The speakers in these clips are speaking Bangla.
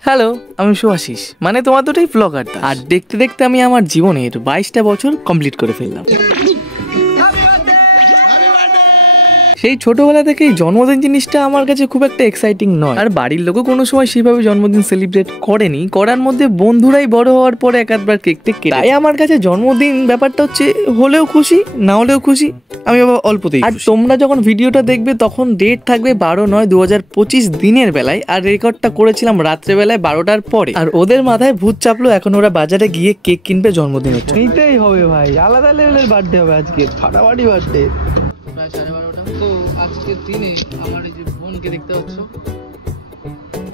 হ্যালো, আমি সুভাশিস, মানে তোমার দুটোই ব্লগার। আর দেখতে দেখতে আমি আমার জীবনের 22টা বছর কমপ্লিট করে ফেললাম। সেই ছোটবেলা থেকেই জন্মদিন জিনিসটা আমার কাছে খুব একটা এক্সাইটিং নয়, আর বাড়ির লোকও কোনো সময় সেভাবে জন্মদিন সেলিব্রেট করেনি। করার মধ্যে বন্ধুরাই বড় হওয়ার পরে এক আধবার কেক টেক কেটে। তাই আমার কাছে জন্মদিন ব্যাপারটা হচ্ছে হলেও খুশি, না হলেও খুশি, আমি বাবা অল্পতেই। আর তোমরা যখন ভিডিওটা দেখবে তখন ডেট থাকবে 12/9/2025 দিনের বেলায়, আর রেকর্ডটা করেছিলাম রাত্রেবেলায় 12টার পরে। আর ওদের মাথায় ভূত চাপলো, এখন ওরা বাজারে গিয়ে কেক কিনবে জন্মদিনের জন্য। এইটাই হবে ভাই, আলাদা লেভেলের বার্থডে হবে আজকে, ফাটাফাটি বার্থডে। প্রায় 12:30। তো আজকের দিনে আমার এই যে বোনকে দেখতে পাচ্ছ,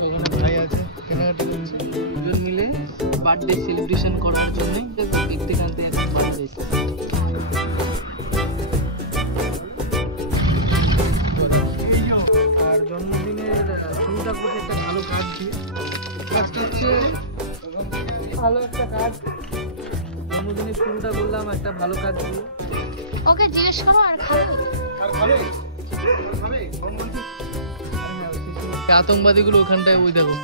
ওখানে ভাই আছে, কেনাকাটি করছে, দুজন মিলে বার্থডে সেলিব্রেশন করার জন্য দেখতে কানতে একটা বার্থডে। আর জন্মদিনের শুরুটা করতে একটা ভালো কাজ দিয়ে, কাজটা হচ্ছে ভালো একটা কাজ। জন্মদিনের শুরুটা করলাম একটা ভালো কাজ দিয়ে। ওকে জিজ্ঞেস করো আর খাবে। আতঙ্কবাদীগুলো ওখানটায়, ওই দেখো।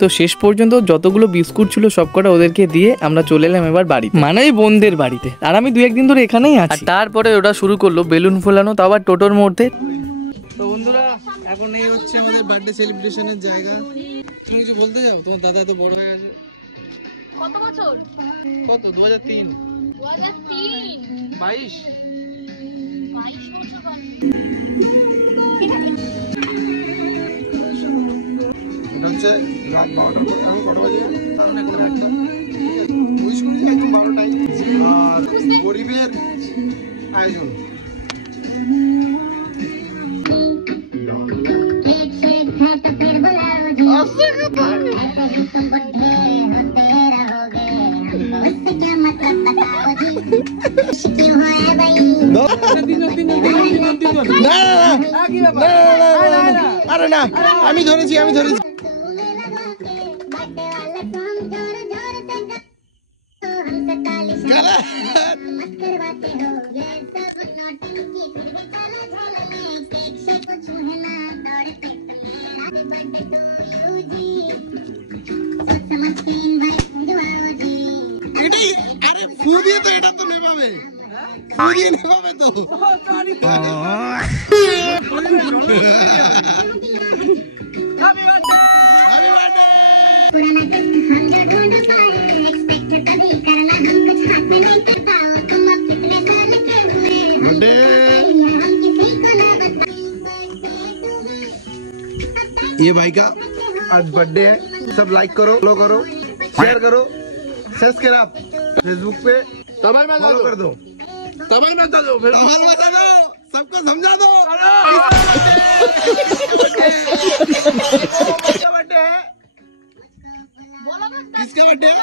তো শেষ পর্যন্ত যতগুলো বিস্কুট ছিল সবকটা ওদেরকে দিয়ে আমরা চলে এলাম এবার বাড়ি, মানে ওই বোনদের বাড়িতে। আর আমি 2-1 দিন ধরে এখানেই আছি। তারপরে ওরা শুরু করলো বেলুন ফোলানো, তো আবার টোটোর মধ্যে। তো বন্ধুরা, এখন এই হচ্ছে আমাদের বার্থডে সেলিব্রেশনের জায়গা। তুমি কিছু বলতে যাও? তোমার দাদা তো বড় হয়ে গেছে। কত বছর? কত? 2003। 2003। 22 বছর বয়স। এটা হচ্ছে রাত 12টার পরে আমি কটা বাজে তার একটা রাখতো উইশ করি একদম 12টায়। আর গরিবের আয়োজন আরে না, আমি ধরেছি আরে ফু দিয়ে তো এটা তো নেভাবে, ফু দিয়ে নেভাবে তো। ये भाई का आज बर्थडे है, सब लाइक करो, फॉलो करो, शेयर करो, सब्सक्राइब फेसबुक पे फॉलो कर दो, तबाही मचा दो, सबको समझा दो। किसका बर्थडे है?